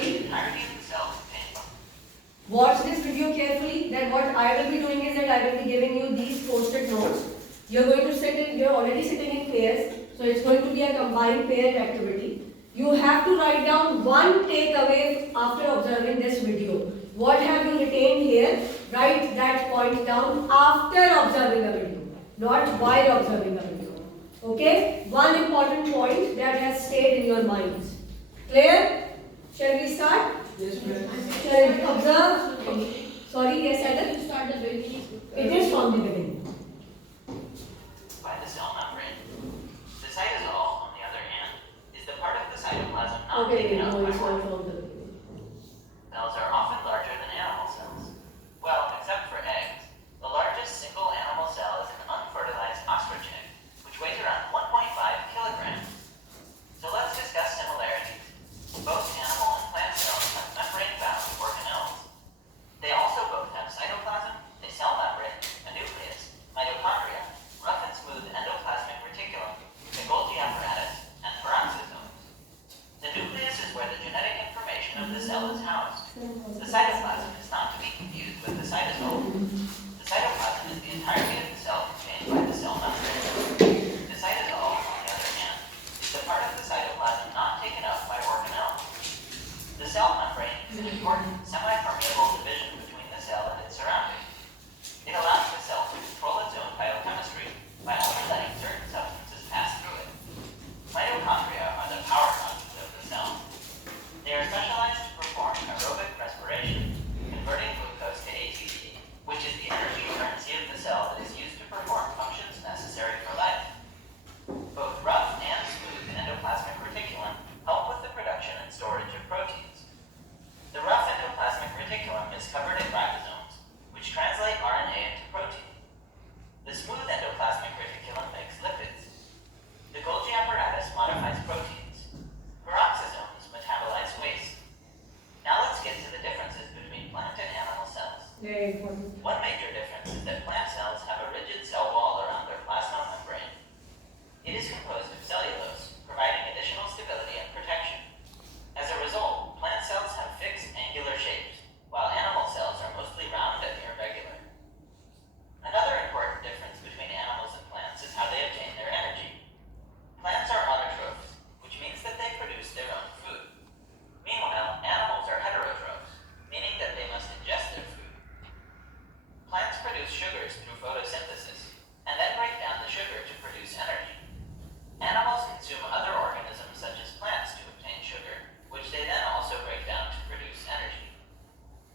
entirety of the cell contained. Watch this video carefully. Then what I will be doing is that I will be giving you these post-it notes. You're going to sit in, you're already sitting in pairs. So it's going to be a combined paired activity. You have to write down one takeaway after observing this video. What have you retained here? Write that point down after observing the video, not while observing the video. Okay? One important point that has stayed in your minds. Clear? Shall we start? Yes, ma'am. Shall we observe? Sorry, yes, Adam? Start the beginning. It is from the beginning. By the cell membrane. The cytosol, on the other hand, is the part of the cytoplasm not taken up No, by it's not organs. from the beginning. Cells are often larger than animal cells. Well, except for eggs. The largest single animal cell is an unfertilized ostrich egg, which weighs around 1.5 kilograms. So let's discuss similarities. Both animal and plant cells have membrane-bound organelles. They also both have cytoplasm, a cell membrane, a nucleus, mitochondria, rough and smooth endoplasmic reticulum, the Golgi apparatus, and peroxisomes. The nucleus is where the genetic information of the cell is housed. The cytoplasm is not to be confused with the cytosol. The cytoplasm is the entirety of the cell contained by the cell membrane. The cytosol, on the other hand, is the part of the cytoplasm not taken up by organelles. The cell membrane is an important semi-permeable division between the cell and its surroundings. It allows the cell to control its own biochemistry by only letting certain substances pass through it. Mitochondria are the powerhouses of the cell. They are specialized to perform aerobic respiration, converting glucose to ATP, which is the energy currency of the cell that is used to perform functions necessary for life. Both rough and smooth endoplasmic reticulum help with the production and storage of proteins. The rough endoplasmic reticulum is covered in ribosomes, which translate RNA into protein. The smooth endoplasmic reticulum makes lipids. The Golgi apparatus modifies proteins. Peroxisomes metabolize waste. Now let's get to the differences between plant and animal cells. Very important. One major difference is that plant cells have a rigid cell wall around their plasma membrane. It is composed of cellulose, providing additional stability and protection. As a result, plant cells have fixed angular shapes, while animal cells are mostly round and irregular. Another important difference between animals and plants is how they obtain their energy. Plants are autotrophs, which means that they produce their own food. Meanwhile, animals are heterotrophs, meaning that they must ingest their food. Plants produce sugars through photosynthesis, and then break down the sugar to produce energy. Animals consume other organisms such as plants to obtain sugar, which they then also break down to produce energy.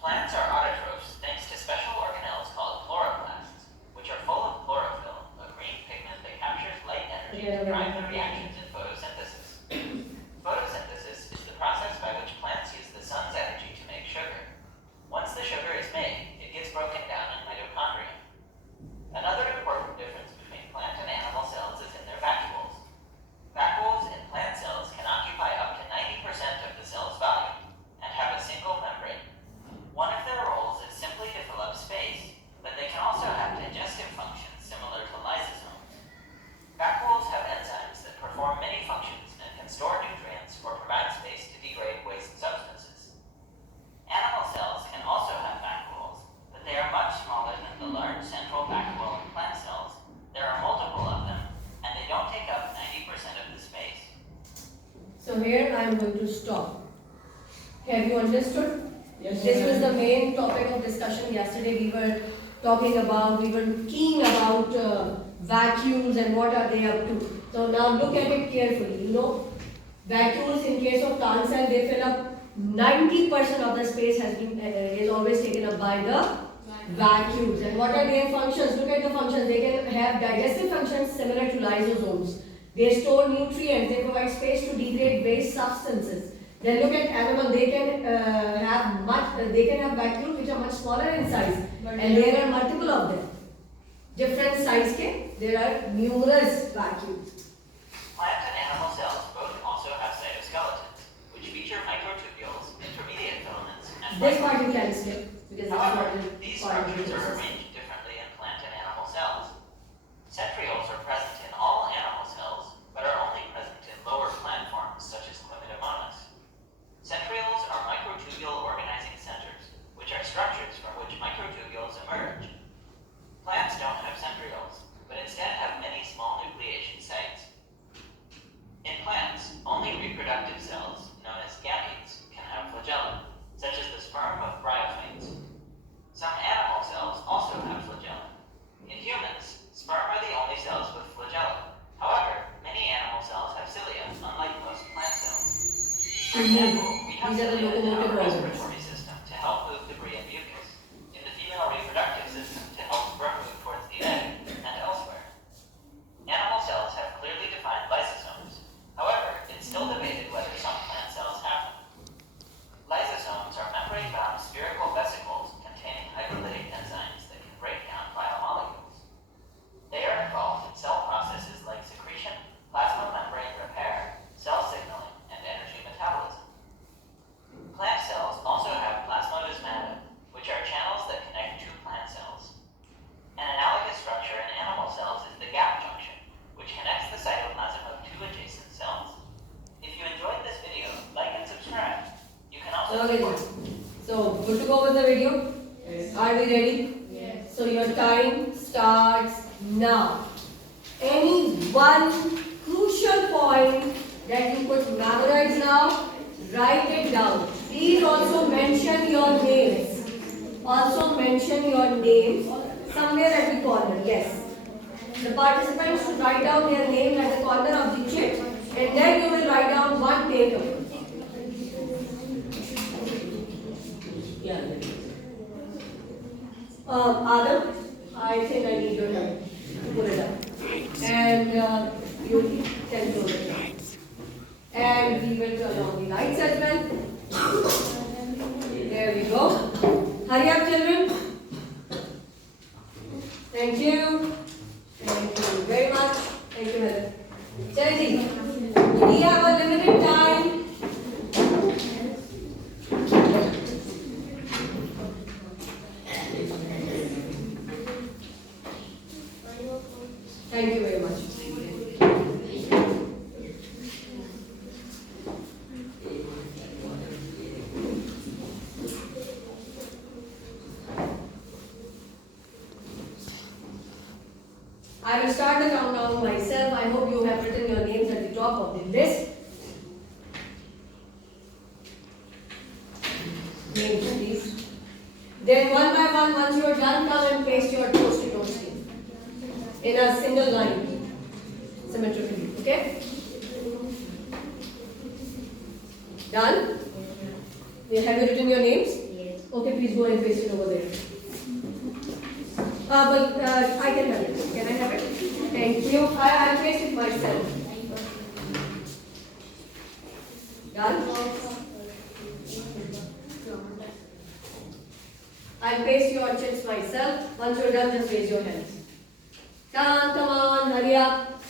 Plants are autotrophs thanks to special organelles called chloroplasts, which are full of chlorophyll, a green pigment that captures light energy to drive the reactions in photosynthesis. Photosynthesis is the process by which plants use the sun's energy to make sugar. Once the sugar is made, it gets broken down in mitochondria. Another important difference between plant and animal cells is in their vacuoles. Vacuoles in plant cells can occupy up to 90% of the cell's volume and have a single membrane. One of their roles is simply to fill up space, but they can also have digestive functions similar to lysosomes. Vacuoles have enzymes that perform many functions and can store nutrients or provide space to degrade waste substances. Animal cells can also have vacuoles, but they are much smaller than the large central vacuole in plant cells. There are multiple of them, and they don't take up 90% of the space. So here I am going to stop. Have you understood? Yes, This ma'am. was the main topic of discussion yesterday. We were keen about vacuoles and what are they up to. So now look at it carefully. Vacuoles in case of plant cell, they fill up 90% of the space is always taken up by the vacuoles. And what are their functions? Look at the functions. They can have digestive functions similar to lysosomes. They store nutrients. They provide space to degrade waste substances. Then look at animal. They can have vacuoles which are much smaller in size, and there are multiple of them. Different size there are numerous vacuoles. Plant and animal cells both also have cytoskeletons, which feature microtubules, intermediate filaments, and This part you can skip because it's However, not these part of the structures are process. arranged differently in plant and animal cells. Centrioles are present in all animal cells, but are only present in lower plant forms such as Chlamydomonas. Centrioles are these are the Cilia in locomotive our organs. respiratory system to help move debris and mucus, in the female reproductive system to help sperm move towards the egg, and elsewhere. Animal cells have clearly defined lysosomes. However, it's still debated whether some plant cells have them. Lysosomes are membrane-bound spherical vesicles containing hydrolytic enzymes that can break down biomolecules. They are involved in cell processes like secretion, plasma membrane repair, cell signaling, and energy metabolism. Plant cells also have plasmodesmata, which are channels that connect two plant cells. An analogous structure in animal cells is the gap junction, which connects the cytoplasm of two adjacent cells. If you enjoyed this video, like and subscribe. You can also Okay, so good to go with the video? Yes. Are we ready? Yes. So your time starts now. Any one crucial point that you could memorize now, write it down. Please also mention your names. Also mention your names somewhere at the corner. Yes. The participants should write down their name at the corner of the chit, and then you will write down one paper. Yeah. Adam, I think I need your help to put it up. And you can do it. And we will turn on the lights as well. There we go. Hurry up, children. Thank you. Thank you very much. Thank you, Heather. Charity, we have a limited time. Thank you very much. I will start the countdown myself. I hope you have written your names at the top of the list. Names, please. Then one by one, once you are done, come and paste your post-it notes in a single line, symmetrically. Okay? Done? Have you written your names? Yes. Okay, please go and paste it over there. But I can have it. Can I have it? Thank you. I'll paste it myself. Done? I'll paste your chits myself. Once you're done, just raise your hands. Come on, hurry up.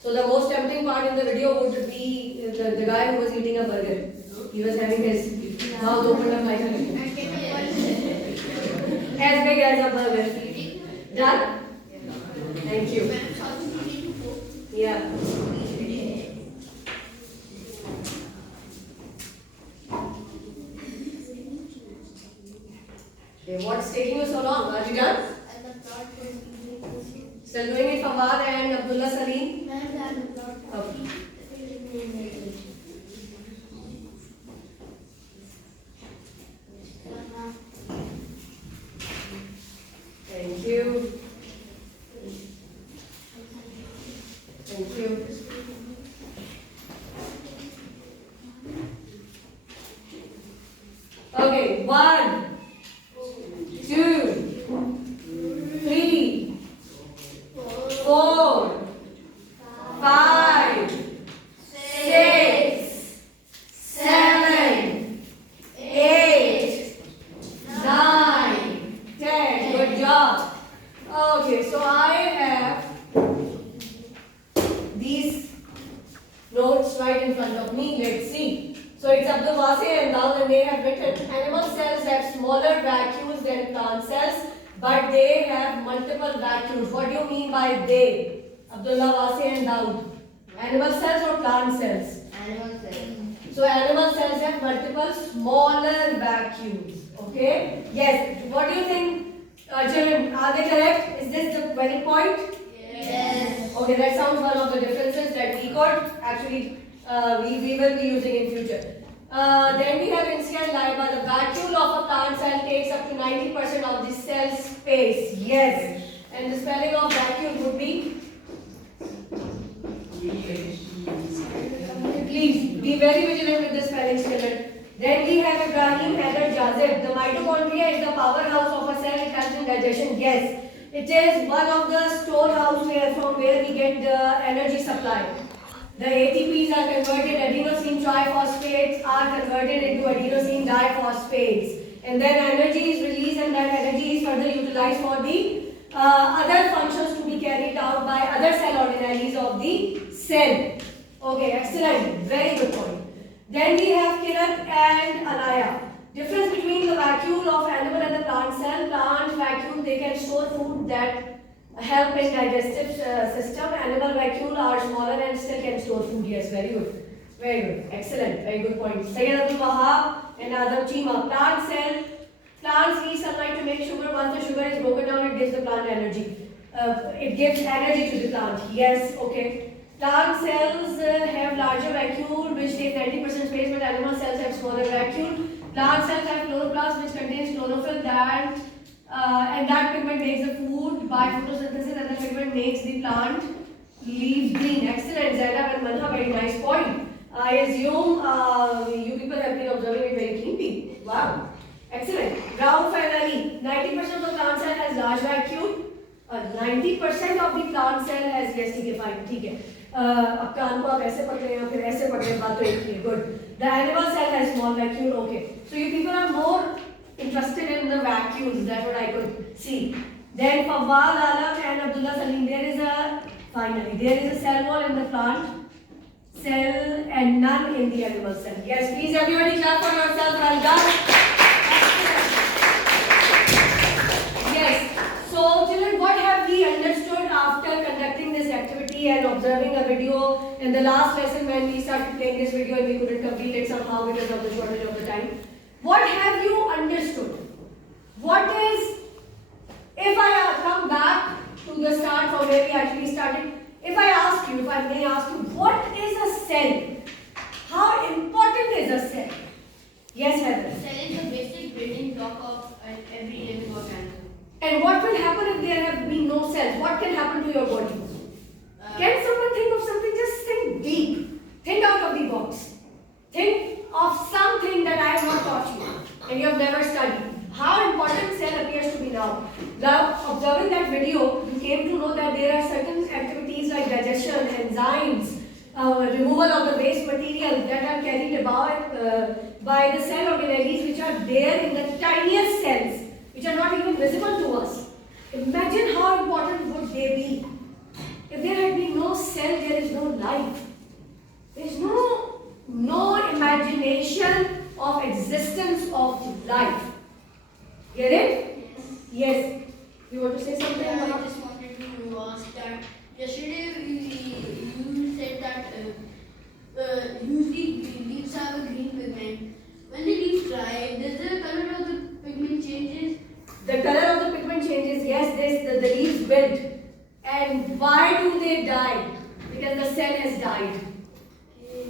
So the most tempting part in the video would be the guy who was eating a burger. He was having his mouth opened up like a as big as a burger. Done? Thank you. Yeah. Okay, what's taking you so long? Are you done? Still doing it, Fawad and Abdullah Salim? Okay. Thank you. Thank you. Okay, 1, 2, 3, 4, 5, 6, 7, 8, 9, 10. Good job. Okay, so I have these notes right in front of me. Let's see. So it's Abdul Wasi and Daud, and they have written animal cells have smaller vacuoles than plant cells, but they have multiple vacuoles. What do you mean by they? Abdullah Wasi and Daud. Animal cells or plant cells? Animal cells. So animal cells have multiple smaller vacuoles. Okay? Yes. What do you think, children? Are they correct? Is this the very point? Yes. Okay, that sounds one of the differences that we could actually we will be using in future. Then we have Insia Laiba. The vacuole of a plant cell takes up to 90% of the cell space. Yes. And the spelling of vacuole would be Please be very vigilant with the spellings, children. Then we have Ibrahim Haider Jazib. The mitochondria is the powerhouse of a cell. It helps in digestion. Yes, it is one of the storehouse from where we get the energy supply. The ATPs are converted, adenosine triphosphates are converted into adenosine diphosphates. And then energy is released, and that energy is further utilized for the other functions to be carried out by other cell organelles of the cell. Okay, excellent. Very good point. Then we have Kiran and Anaya. Difference between the vacuole of animal and the plant cell. Plant vacuole, they can store food that help in digestive system. Animal vacuole are smaller and still can store food. Yes, very good. Very good. Excellent. Very good point. Sayyid Abdul Wahab and Adam Chima. Plant cell. Plants need sunlight to make sugar. Once the sugar is broken down, it gives the plant energy. It gives energy to the plant. Yes, okay. Plant cells have larger vacuole which take 90% space, but animal cells have smaller vacuole. Plant cells have chloroplast which contains chlorophyll and that pigment makes the food by photosynthesis, and the pigment makes the plant leaves green. Excellent, Zainab and Manha, very nice point. I assume you people have been observing it very keenly. Wow, excellent. Rauf and Ali, 90% of the plant cell has large vacuole. 90% of the plant cell has, yes, ठीक है, fine, ठीक है. अब कान को आप ऐसे पकड़ रहे हो फिर ऐसे पकड़े, बात तो एक ही है. Good. The animal cell has small vacuole. Okay. So you people are more interested in the vacuoles. That's what I could see. Then Fawad Alam and Abdullah Salim, there is a cell wall in the plant cell and none in the animal cell. Yes, please everybody clap for yourself. Well done. Yes. So children, what have we understood after conducting this activity and observing a video in the last lesson when we started playing this video and we couldn't complete it somehow because of the shortage of the time? What have you understood? What is, if I come back to the start from where we actually started, if I may ask you, what is a cell? How important is a cell? Yes, Heather. Cell is the basic building block of every living organism. And what will happen if there have been no cells? What can happen to your body? Can someone think of something? Just think deep. Think out of the box. Think of something that I have not taught you and you have never studied. How important cell appears to be now. Now, observing that video, you came to know that there are certain activities like digestion, enzymes, removal of the waste material that are carried about by the cell organelles which are there in the tiniest cells, which are not even visible to us. Imagine how important would they be. If there had been no cell, there is no life. There is no imagination of existence of life. Get it? Yes. You want to say something? Yeah, I just wanted to ask that yesterday you said that usually leaves have a green pigment. When the leaves dry, does the color of the pigment changes? The color of the pigment changes. Yes, the leaves wilt. And why do they die? Because the cell has died.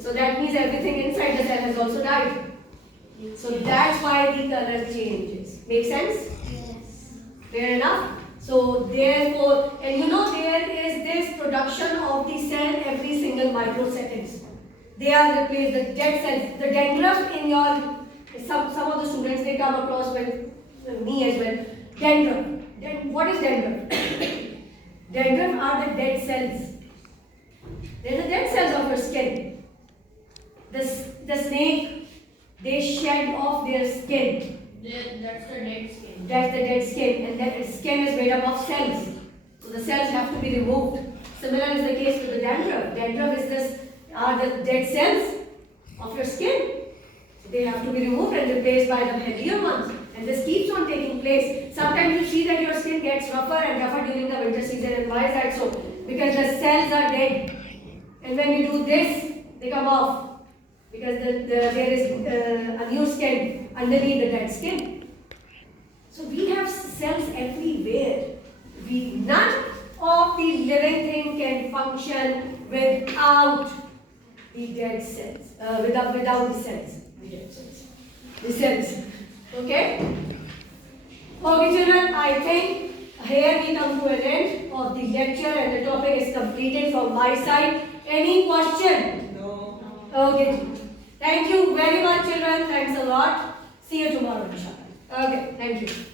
So that means everything inside the cell has also died. So that's why the color changes. Make sense? Yes. Fair enough? So therefore, and you know there is this production of the cell every single microseconds. They are replaced, the dead cells. The dandruff in your, some of the students they come across with me as well. Dandruff. What is dandruff? Dandruff are the dead cells. They are the dead cells of your skin. The snake, they shed off their skin. That's the dead skin. That's the dead skin, and that skin is made up of cells. So the cells have to be removed. Similar is the case with the dandruff. Dandruff are the dead cells of your skin. So they have to be removed and replaced by the healthier ones. And this keeps on taking place. Sometimes you see that your skin gets rougher and rougher during the winter season. And why is that so? Because the cells are dead. And when you do this, they come off. Because there is a new skin underneath the dead skin. So we have cells everywhere. None of the living thing can function without the dead cells. Without the cells. The cells. Okay? Okay children, I think here we come to an end of the lecture and the topic is completed from my side. Any question? No. Okay. Thank you very much, children. Thanks a lot. See you tomorrow, inshallah. Okay. Thank you.